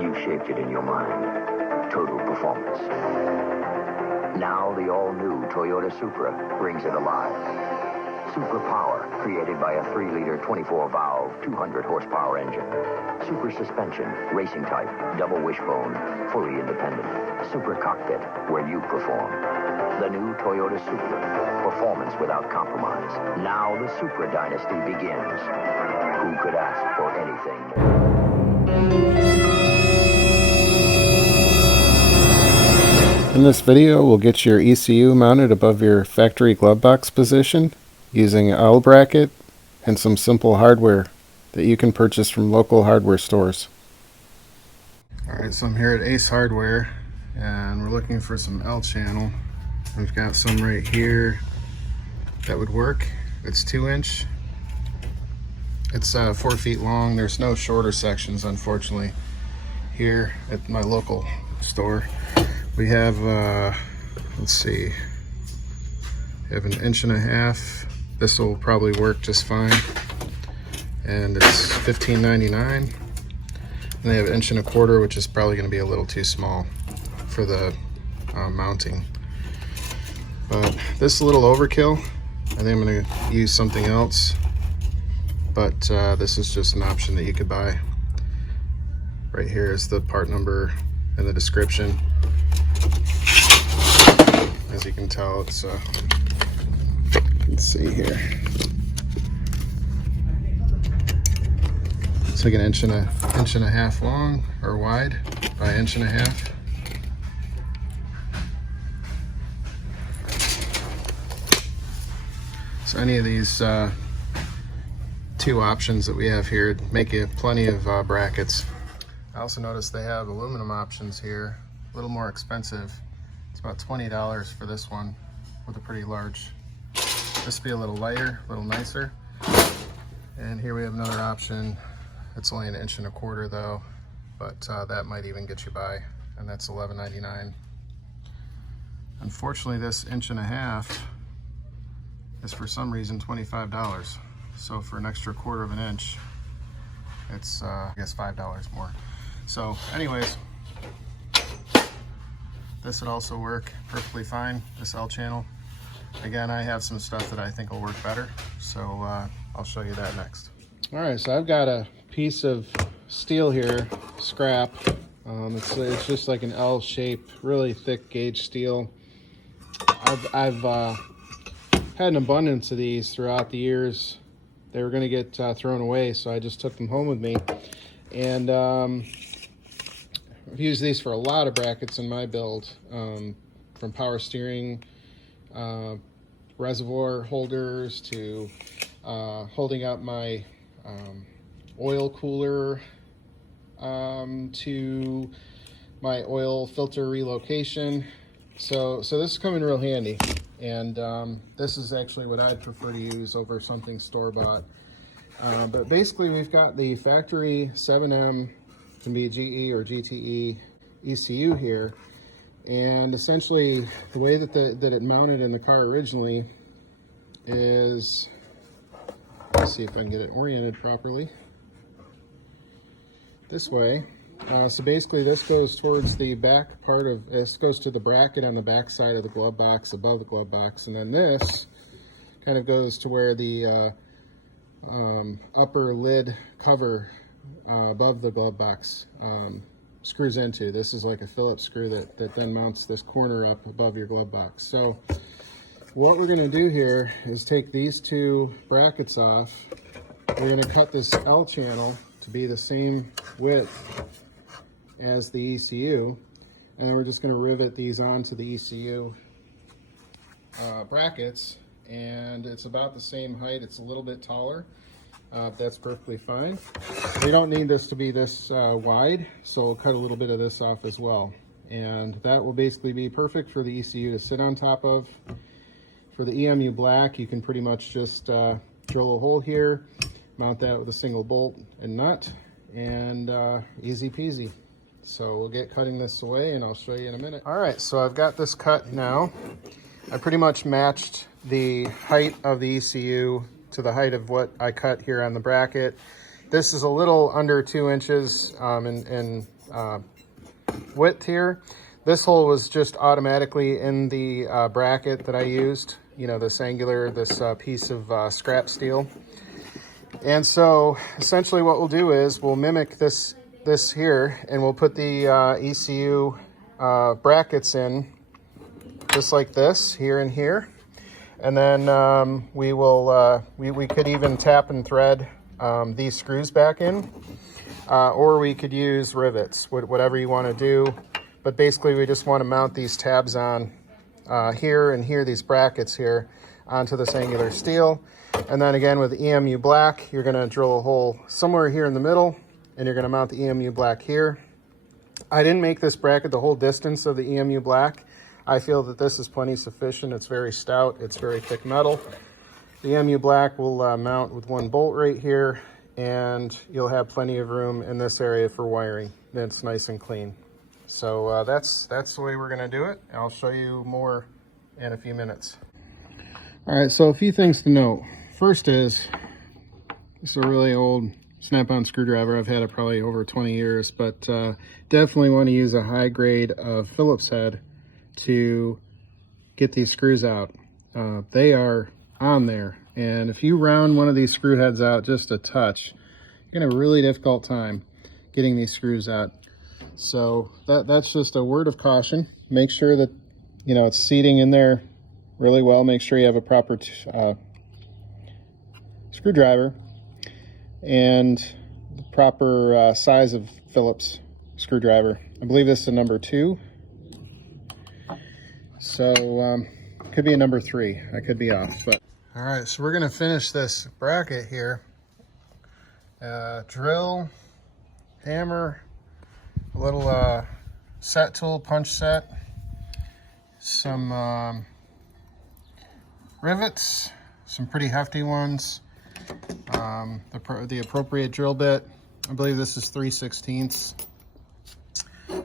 You shaped it in your mind. Total performance. Now the all-new Toyota Supra brings it alive. Super Power, created by a 3-liter 24-valve, 200-horsepower engine. Super Suspension, racing type, double wishbone, fully independent. Super Cockpit, where you perform. The new Toyota Supra, performance without compromise. Now the Supra dynasty begins. Who could ask for anything more? In this video, we'll get your ECU mounted above your factory glove box position using an L bracket and some simple hardware that you can purchase from local hardware stores. Alright, so I'm here at Ace Hardware and we're looking for some L channel. We've got some right here that would work. It's 2-inch. It's 4 feet long. There's no shorter sections, unfortunately, here at my local store. We have, let's see, we have 1.5 inches. This will probably work just fine. And it's $15.99. And they have 1.25 inches, which is probably going to be a little too small for the mounting. But this is a little overkill. I think I'm going to use something else. But this is just an option that you could buy. Right here is the part number in the description. As you can tell, it's let's see here. It's like 1.5 inches long or wide by 1.5 inches. So any of these two options that we have here make you plenty of brackets. I also noticed they have aluminum options here, a little more expensive. It's about $20 for this one with a pretty large. This will be a little lighter, a little nicer. And here we have another option. It's only 1.25 inches though, but that might even get you by, and that's $11.99. Unfortunately, this 1.5 inches is for some reason $25. So for an extra 1/4 inch, it's I guess $5 more. So anyways, this would also work perfectly fine, this L channel. Again, I have some stuff that I think will work better, so I'll show you that next. All right, so I've got a piece of steel here, scrap. It's just like an L shape, really thick gauge steel. I've had an abundance of these throughout the years. They were going to get thrown away, so I just took them home with me. And I've used these for a lot of brackets in my build, from power steering, reservoir holders to holding up my oil cooler, to my oil filter relocation. So this is coming real handy, and this is actually what I'd prefer to use over something store-bought. But basically we've got the factory 7M, can be GE or GTE ECU here, and essentially the way that it mounted in the car originally is, let's see if I can get it oriented properly, this way. So basically this goes towards the back part of, this goes to the bracket on the back side of the glove box, above the glove box, and then this kind of goes to where the upper lid cover above the glove box screws into. This is like a Phillips screw that then mounts this corner up above your glove box. So what we're going to do here is take these two brackets off. We're going to cut this L channel to be the same width as the ECU, and then we're just going to rivet these onto the ECU brackets, and it's about the same height. It's a little bit taller. That's perfectly fine. We don't need this to be this wide, so we'll cut a little bit of this off as well, and that will basically be perfect for the ECU to sit on top of. For the EMU Black, you can pretty much just drill a hole here, mount that with a single bolt and nut, and easy peasy. So we'll get cutting this away and I'll show you in a minute. All right, so I've got this cut now. I pretty much matched the height of the ECU to the height of what I cut here on the bracket. This is a little under 2 inches in width here. This hole was just automatically in the bracket that I used, you know, this angular, this piece of scrap steel. And so essentially what we'll do is we'll mimic this here, and we'll put the ECU brackets in just like this, here and here. And then we will, we could even tap and thread these screws back in, or we could use rivets, whatever you want to do. But basically we just want to mount these tabs on here and here, these brackets here, onto this angular steel. And then again with EMU Black, you're going to drill a hole somewhere here in the middle, and you're going to mount the EMU Black here. I didn't make this bracket the whole distance of the EMU Black. I feel that this is plenty sufficient. It's very stout, it's very thick metal. The EMU Black will mount with one bolt right here, and you'll have plenty of room in this area for wiring. It's nice and clean. So that's the way we're going to do it. I'll show you more in a few minutes. All right, so a few things to note. First is, this is a really old snap-on screwdriver. I've had it probably over 20 years, but definitely want to use a high grade of Phillips head to get these screws out. They are on there, and if you round one of these screw heads out just a touch, you're gonna have a really difficult time getting these screws out. So that's just a word of caution. Make sure that, you know, it's seating in there really well. Make sure you have a proper screwdriver and the proper size of Phillips screwdriver. I believe this is a number 2. So could be a number 3. I could be off. But all right, so we're gonna finish this bracket here. Drill, hammer, a little set tool, punch set, some rivets, some pretty hefty ones, the appropriate drill bit. I believe this is 3/16.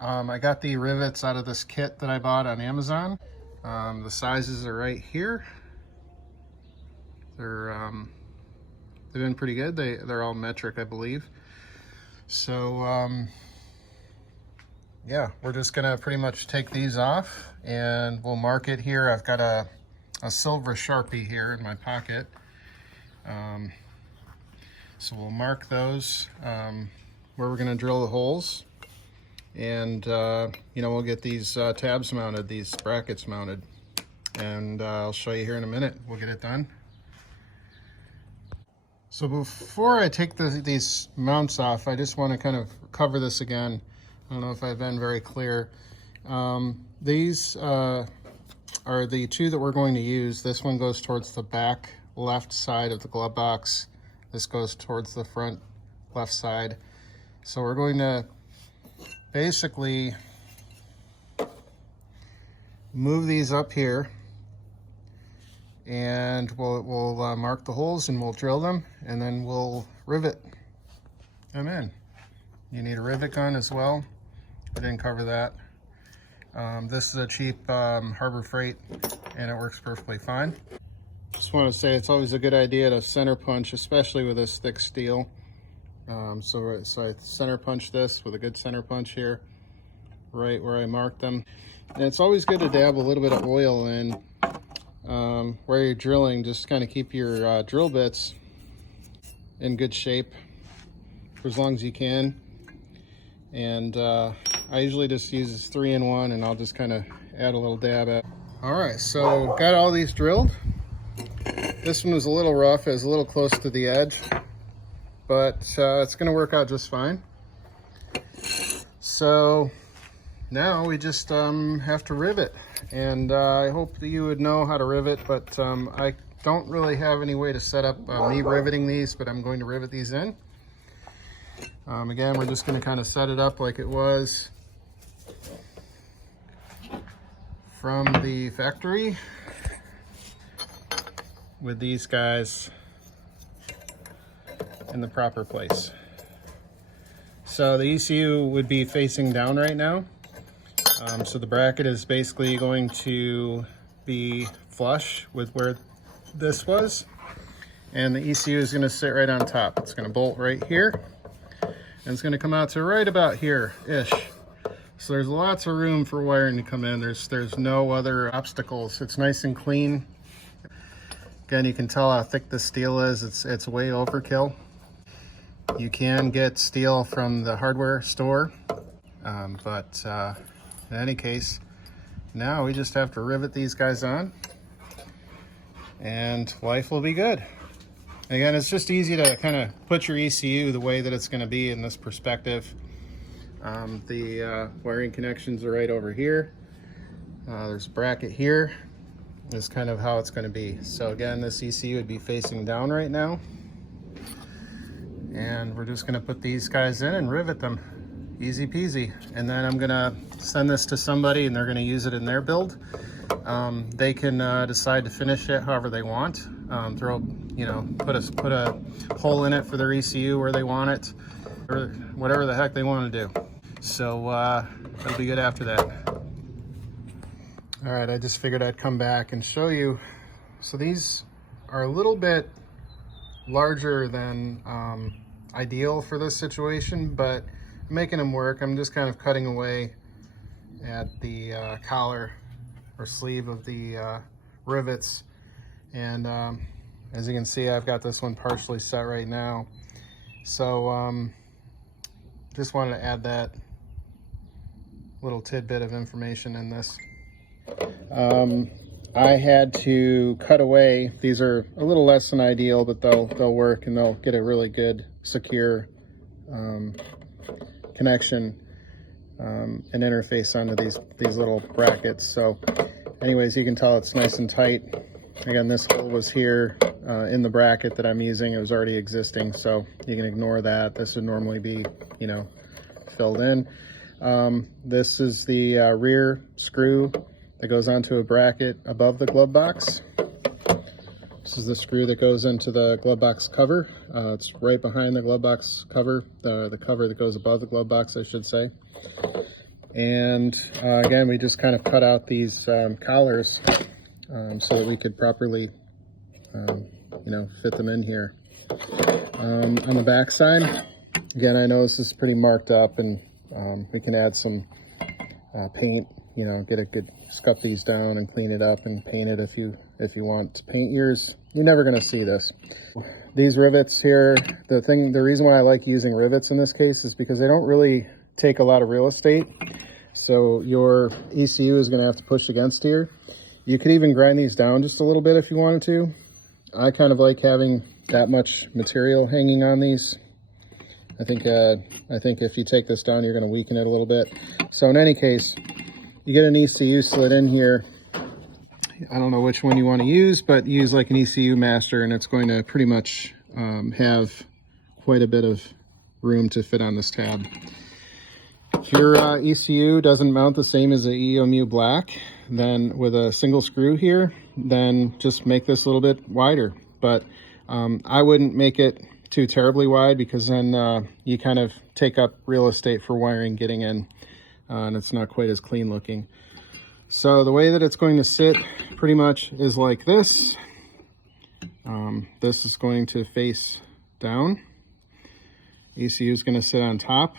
I got the rivets out of this kit that I bought on Amazon. The sizes are right here. They've been pretty good. They're all metric, I believe. So yeah, we're just gonna pretty much take these off, and we'll mark it here. I've got a silver Sharpie here in my pocket. So we'll mark those where we're gonna drill the holes, and you know, we'll get these tabs mounted, these brackets mounted, and I'll show you here in a minute. We'll get it done. So before I take these mounts off, I just want to kind of cover this again. I don't know if I've been very clear. These are the two that we're going to use. This one goes towards the back left side of the glove box. This goes towards the front left side. So we're going to basically move these up here, and we'll mark the holes, and we'll drill them, and then we'll rivet them in. You need a rivet gun as well. I didn't cover that. This is a cheap Harbor Freight, and it works perfectly fine. Just want to say it's always a good idea to center punch, especially with this thick steel. So I center punch this with a good center punch here, right where I marked them. And it's always good to dab a little bit of oil in where you're drilling. Just kind of keep your drill bits in good shape for as long as you can. And I usually just use this 3-in-1, and I'll just kind of add a little dab at. All right, so got all these drilled. This one was a little rough. It was a little close to the edge, but it's going to work out just fine. So now we just have to rivet, and I hope that you would know how to rivet, but I don't really have any way to set up me riveting these, but I'm going to rivet these in. Again, we're just going to kind of set it up like it was from the factory, with these guys in the proper place. So the ECU would be facing down right now. So the bracket is basically going to be flush with where this was. And the ECU is going to sit right on top. It's going to bolt right here. And it's going to come out to right about here-ish. So there's lots of room for wiring to come in. There's no other obstacles. It's nice and clean. Again, you can tell how thick the steel is. It's way overkill. You can get steel from the hardware store, but in any case, now we just have to rivet these guys on and life will be good. Again, it's just easy to kind of put your ECU the way that it's going to be in this perspective. The wiring connections are right over here. There's a bracket here. Is kind of how it's going to be. So again, this ECU would be facing down right now. And we're just going to put these guys in and rivet them. Easy peasy. And then I'm going to send this to somebody and they're going to use it in their build. They can decide to finish it however they want. Put a hole in it for their ECU where they want it, or whatever the heck they want to do. So it'll be good after that. All right, I just figured I'd come back and show you. So these are a little bit larger than ideal for this situation, but I'm making them work. I'm just kind of cutting away at the collar or sleeve of the rivets. And as you can see, I've got this one partially set right now. So just wanted to add that little tidbit of information in this. I had to cut away. These are a little less than ideal, but they'll work and they'll get a really good secure connection and interface onto these little brackets. So anyways, you can tell it's nice and tight. Again, this hole was here in the bracket that I'm using. It was already existing, so you can ignore that. This would normally be, filled in. This is the rear screw that goes onto a bracket above the glove box. This is the screw that goes into the glove box cover. It's right behind the glove box cover, the cover that goes above the glove box, I should say. And again, we just kind of cut out these collars so that we could properly, fit them in here. On the back side, again, I know this is pretty marked up, and we can add some paint. Scuff these down and clean it up and paint it if you want to paint yours. You're never going to see this. These rivets here, the reason why I like using rivets in this case is because they don't really take a lot of real estate. So your ECU is going to have to push against here. You could even grind these down just a little bit if you wanted to. I kind of like having that much material hanging on these. I think if you take this down, you're going to weaken it a little bit. So in any case, you get an ECU slid in here. I don't know which one you want to use, but use like an ECU master, and it's going to pretty much have quite a bit of room to fit on this tab. If your ECU doesn't mount the same as the EMU Black, then with a single screw here, then just make this a little bit wider. But I wouldn't make it too terribly wide, because then you kind of take up real estate for wiring getting in. And it's not quite as clean looking. So the way that it's going to sit pretty much is like this. This is going to face down. ECU is going to sit on top.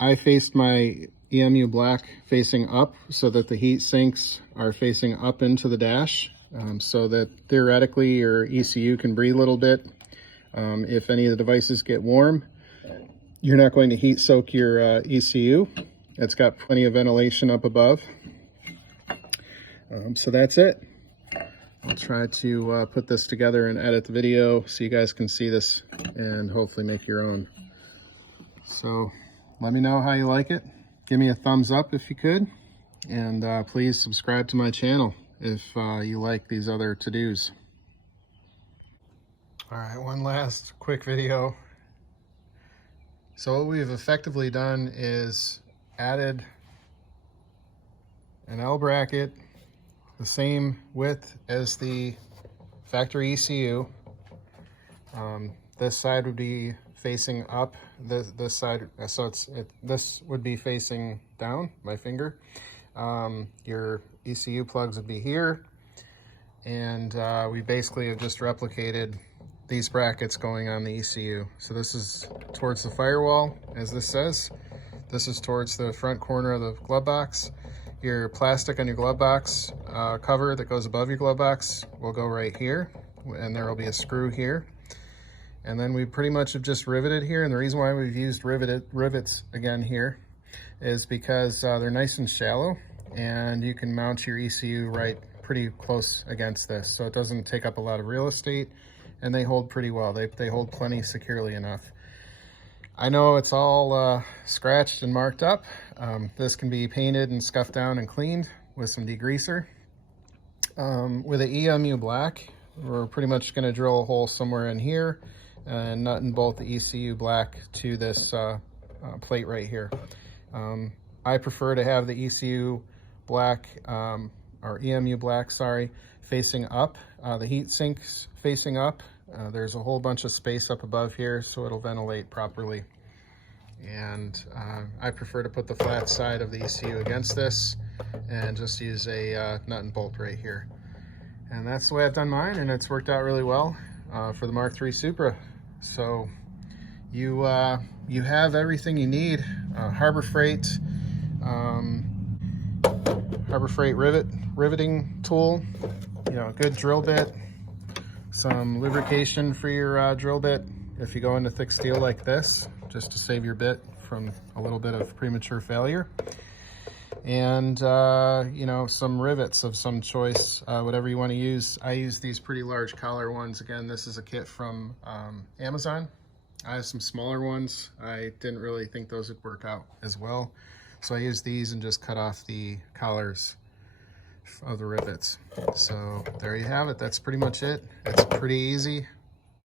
I faced my EMU Black facing up so that the heat sinks are facing up into the dash, so that theoretically your ECU can breathe a little bit. If any of the devices get warm, you're not going to heat soak your ECU. It's got plenty of ventilation up above. So that's it. I'll try to put this together and edit the video so you guys can see this and hopefully make your own. So let me know how you like it. Give me a thumbs up if you could. And please subscribe to my channel if you like these other to-dos. All right, one last quick video. So what we've effectively done is added an L bracket, the same width as the factory ECU. This side would be facing up. This side, so this would be facing down. My finger. Your ECU plugs would be here, and we basically have just replicated these brackets going on the ECU. So this is towards the firewall, as this says. This is towards the front corner of the glove box. Your plastic on your glove box cover that goes above your glove box will go right here, and there will be a screw here. And then we pretty much have just riveted here, and the reason why we've used rivets again here is because they're nice and shallow, and you can mount your ECU right pretty close against this, so it doesn't take up a lot of real estate, and they hold pretty well. They hold plenty securely enough. I know it's all scratched and marked up. This can be painted and scuffed down and cleaned with some degreaser. With an EMU Black, we're pretty much going to drill a hole somewhere in here and nut and bolt the ECU Black to this plate right here. I prefer to have the ECU Black, or EMU Black, sorry, facing up. The heat sink's facing up. There's a whole bunch of space up above here, so it'll ventilate properly. And I prefer to put the flat side of the ECU against this and just use a nut and bolt right here. And that's the way I've done mine, and it's worked out really well for the Mark III Supra. So you have everything you need. Harbor Freight riveting tool, a good drill bit, some lubrication for your drill bit if you go into thick steel like this, just to save your bit from a little bit of premature failure. And some rivets of some choice, whatever you want to use. I use these pretty large collar ones. Again, this is a kit from Amazon. I have some smaller ones. I didn't really think those would work out as well, so I use these and just cut off the collars of the rivets. So there you have it. That's pretty much it. It's pretty easy.